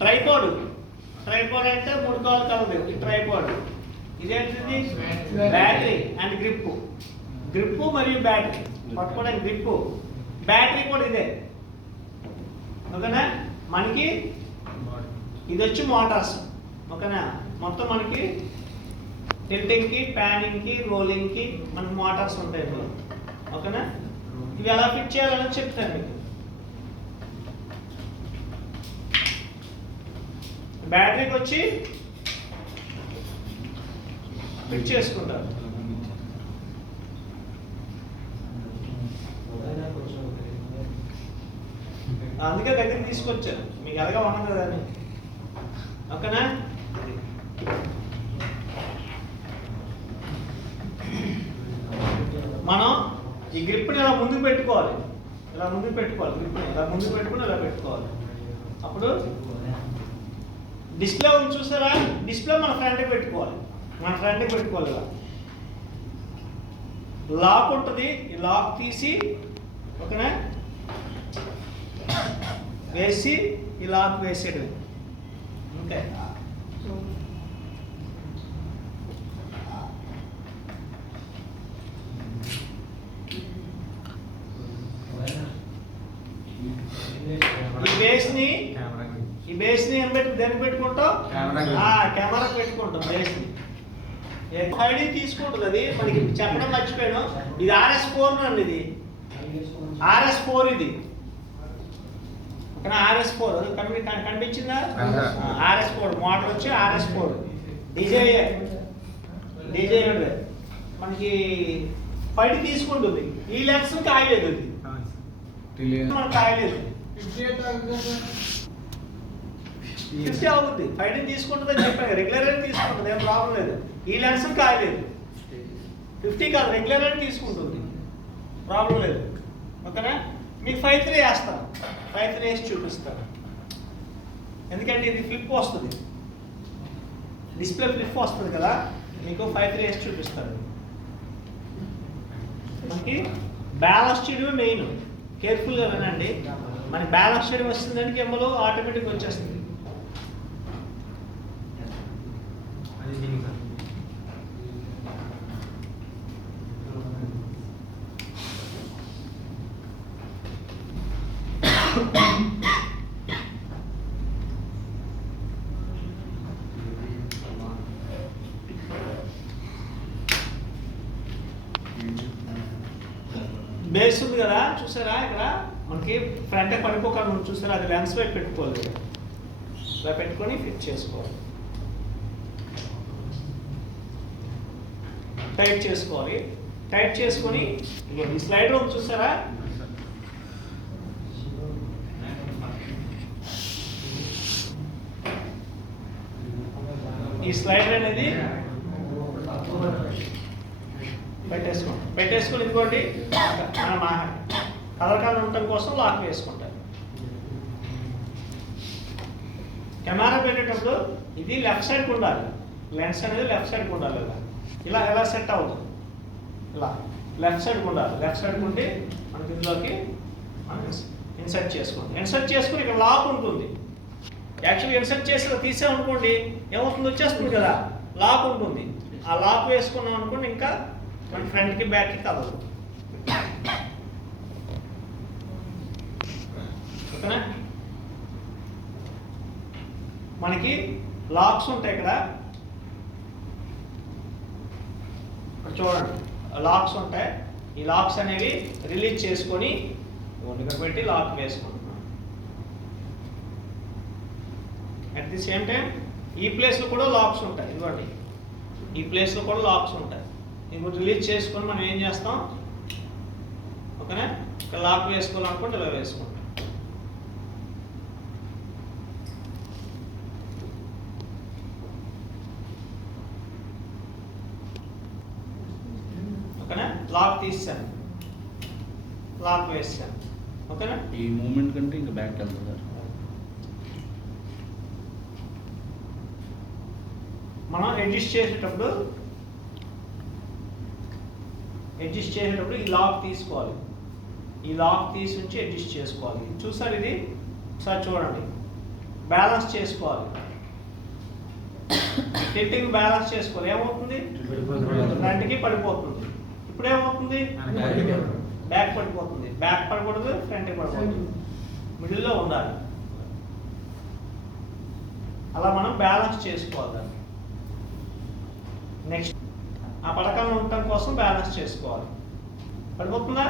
Tripod. Tripod అంటే 3 కాళ్ళు కలదు. ఈ ట్రైపాడ్. ఇదేంటిది? Battery and grip. గ్రిప్ మరియు బ్యాటరీ. పట్టుకోవడానికి గ్రిప్, బ్యాటరీ కూడా ఇదే. ఓకేనా? మనకి ఇది వచ్చి మోటార్స్. ఓకేనా? మొత్తం మనకి టిల్టింగ్కి, ప్యానింగ్కి, రోలింగ్కి మనకి మోటార్స్ ఉంటాయి ఇందులో. ఓకేనా? ఇవి ఎలా ఫిట్ చేయాలని చెప్తాను మీకు. బ్యాటరీకి వచ్చి ఫిట్ చేసుకుంటారు. అందుకే దగ్గర తీసుకొచ్చారు, మీకు ఎలాగా ఉండదు కదా అని. ఓకేనా? మనం ఈ గ్రిప్ని ఇలా ముందుకు పెట్టుకోవాలి. ఇలా ముందుకు పెట్టుకోవాలి. గ్రిప్ని ఇలా ముందుకు పెట్టుకుని ఇలా పెట్టుకోవాలి. అప్పుడు డిస్ప్లే ఉంది చూసారా? డిస్ప్లే మన ఫ్రంట్కి పెట్టుకోవాలి. మన ఫ్రంట్కి పెట్టుకోవాలి. ఇలా లాక్ ఉంటుంది. ఈ లాక్ తీసి, ఓకేనా, వేసి ఈ లాక్ వేసేది. ఓకే? ఈ బేస్ని ఏం దేనికి పెట్టుకుంటాం? కెమెరా పెట్టుకుంటాం. బేస్ని ఐడి తీసుకుంటుంది. అది మనకి చెప్పడం మర్చిపోయాను. ఇది RS4 అండి. ఇది RS4. ఇది RS4 కనిపించిందా? RS4 మోడల్ వచ్చి RS4 డీజే మనకి పైడి తీసుకుంటుంది. ఈ లెన్స్ కాయలేదు. అది మనకు కాయలేదు. 50 అవుతుంది. పైడి తీసుకుంటుందని చెప్పాను. రెగ్యులర్ అని తీసుకుంటుంది, ఏం ప్రాబ్లం లేదు. ఈ లెన్స్ కాయలేదు. 50 కాదు, రెగ్యులర్ అని తీసుకుంటుంది, ప్రాబ్లం లేదు. ఓకేనా? మీకు 5.3 వేస్తాను. 5.3 వేసి చూపిస్తాను. ఎందుకంటే ఇది ఫ్లిప్ వస్తుంది, డిస్ప్లే ఫ్లిప్ వస్తుంది కదా, మీకు 5.3 వేసి చూపిస్తాను. మనకి బ్యాలెన్స్ చేయడమే మెయిన్. కేర్ఫుల్గా వినండి. మనకి బ్యాలెన్స్ చేయడం వస్తుందంటే కెమ్మలో ఆటోమేటిక్గా వచ్చేస్తుంది. బేస్ ఉంది కదా, చూసారా? ఇక్కడ మనకి ఫ్రంట్ పడిపోకుండా చూసారా? అది లెన్స్ వైపు పెట్టుకోవాలి. ఇలా పెట్టుకొని ఫిట్ చేసుకోవాలి. టైట్ చేసుకోవాలి. టైట్ చేసుకొని ఈ స్లైడర్ ఉంది చూసారా? ఈ స్లైడర్ అనేది పెట్టేసుకొని ఇదిగోండి మన కదలకాలం ఉండటం కోసం లాక్ వేసుకుంటారు. కెమెరా పెట్టేటప్పుడు ఇది లెఫ్ట్ సైడ్కి ఉండాలి. లెన్స్ అనేది లెఫ్ట్ సైడ్కి ఉండాలి. ఇలా ఎలా సెట్ అవుతుంది? ఇలా లెఫ్ట్ సైడ్కి ఉండాలి. లెఫ్ట్ సైడ్కి ఉండి మనకి ఇందులోకి మనం ఇన్సర్ట్ చేసుకోండి. ఇన్సర్ట్ చేసుకుని ఇక్కడ లాక్ ఉంటుంది. యాక్చువల్గా ఇన్సర్ట్ చేసి తీసామనుకోండి ఏమవుతుంది? వచ్చేస్తుంది కదా, లాక్ ఉంటుంది. ఆ లాక్ వేసుకున్నాం అనుకోండి ఇంకా మన ఫ్రంట్కి బ్యాక్కి కలదు. ఓకేనా? మనకి లాక్స్ ఉంటాయి ఇక్కడ చూడండి. లాక్స్ ఉంటాయి. ఈ లాక్స్ అనేవి రిలీజ్ చేసుకొని ఇక్కడ పెట్టి లాక్ వేసుకుంటున్నాం. అట్ ది సేమ్ టైం ఈ ప్లేస్లో కూడా లాక్స్ ఉంటాయి. ఇదిగోండి, ఈ ప్లేస్లో కూడా లాక్స్ ఉంటాయి. ఇంకోటి రిలీజ్ చేసుకొని మనం ఏం చేస్తాం? ఓకేనా? ఇక్కడ లాక్ వేసుకోవాలనుకుంటే ఇలా వేసుకుంటాం. ఓకేనా? లాక్ తీసాను, లాక్ వేసాను. ఓకేనా? ఈ మూమెంట్ కంటే ఇంకా బ్యాక్ వెళ్తుంది సార్. మనం అడ్జస్ట్ చేసేటప్పుడు ఈ లాక్ తీసుకోవాలి. ఈ లాక్ తీసి ఉంచి అడ్జస్ట్ చేసుకోవాలి. చూసారు? ఇది ఒకసారి చూడండి. బ్యాలెన్స్ చేసుకోవాలి. టిల్టింగ్ బ్యాలెన్స్ చేసుకోవాలి. ఏమవుతుంది? ఫ్రంట్కి పడిపోతుంది. ఇప్పుడు ఏమవుతుంది? బ్యాక్ పడిపోతుంది. బ్యాక్ పడకూడదు, ఫ్రంట్కి పడిపోతుంది. మిడిల్లో ఉండాలి. అలా మనం బ్యాలెన్స్ చేసుకోవాలి. నెక్స్ట్ ఆ పడకలు ఉండటం కోసం బ్యాలెన్స్ చేసుకోవాలి. పడిపోతుందా?